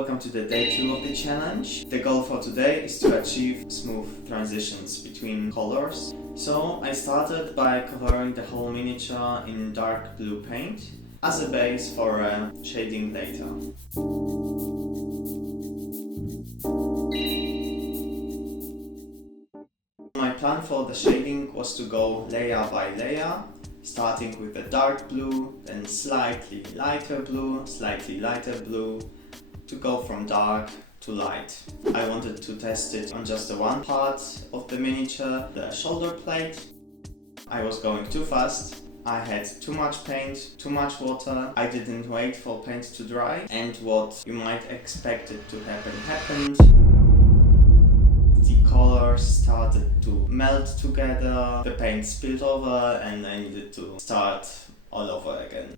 welcome to the day 2 of the challenge. The goal for today is to achieve smooth transitions between colors. So I started by covering the whole miniature in dark blue paint as a base for shading later. My plan for the shading was to go layer by layer, starting with the dark blue, then slightly lighter blue, to go from dark to light. I wanted to test it on just the one part of the miniature, the shoulder plate. I was going too fast. I had too much paint, too much water. I didn't wait for paint to dry, and what you might expect it to happen happened. The colors started to melt together, the paint spilled over, and I needed to start all over again.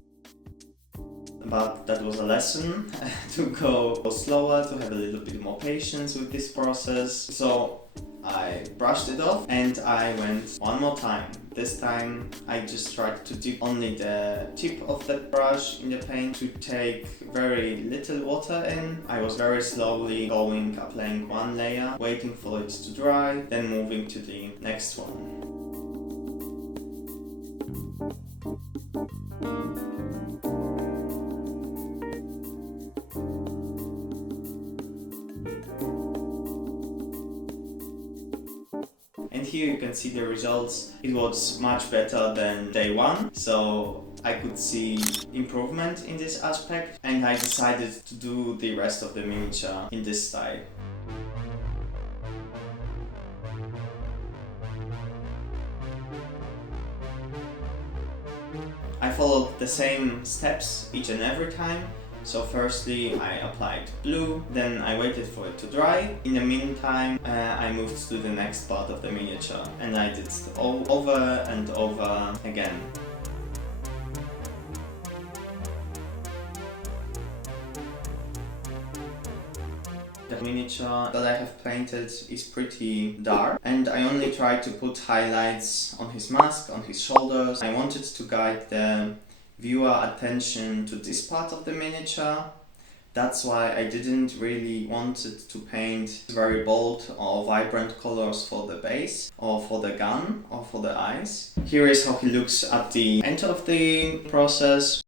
But that was a lesson to go slower, to have a little bit more patience with this process. So I brushed it off and I went one more time. This time I just tried to dip only the tip of that brush in the paint to take very little water in. I was very slowly going, applying one layer, waiting for it to dry, then moving to the next one. And here you can see the results. It was much better than day 1, so I could see improvement in this aspect, and I decided to do the rest of the miniature in this style. I followed the same steps each and every time. So firstly I applied blue, then I waited for it to dry. In the meantime I moved to the next part of the miniature and I did it all over and over again. The miniature that I have painted is pretty dark, and I only tried to put highlights on his mask, on his shoulders. I wanted to guide the viewer attention to this part of the miniature. That's why I didn't really want it to paint very bold or vibrant colors for the base or for the gun or for the eyes. Here is how he looks at the end of the process.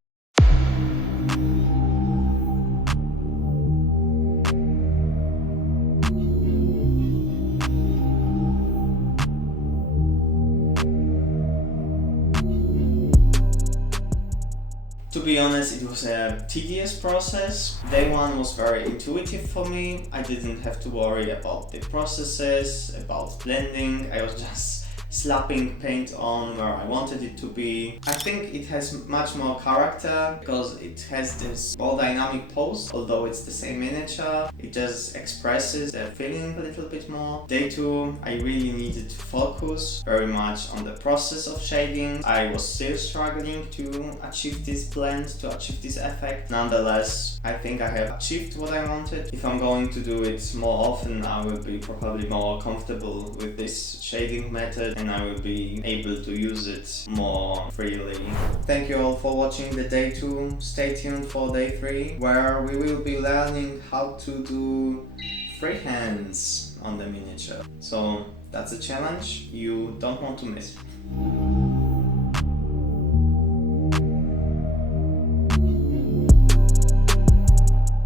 To be honest, it was a tedious process. Day 1 was very intuitive for me. I didn't have to worry about the processes, about blending. I was just slapping paint on where I wanted it to be. I think it has much more character because it has this more dynamic pose. Although it's the same miniature, it just expresses the feeling a little bit more. Day 2, I really needed to focus very much on the process of shading. I was still struggling to achieve this blend, to achieve this effect. Nonetheless, I think I have achieved what I wanted. If I'm going to do it more often, I will be probably more comfortable with this shading method and I will be able to use it more freely. Thank you all for watching the day 2. Stay tuned for day 3, where we will be learning how to do freehands on the miniature. So that's a challenge you don't want to miss.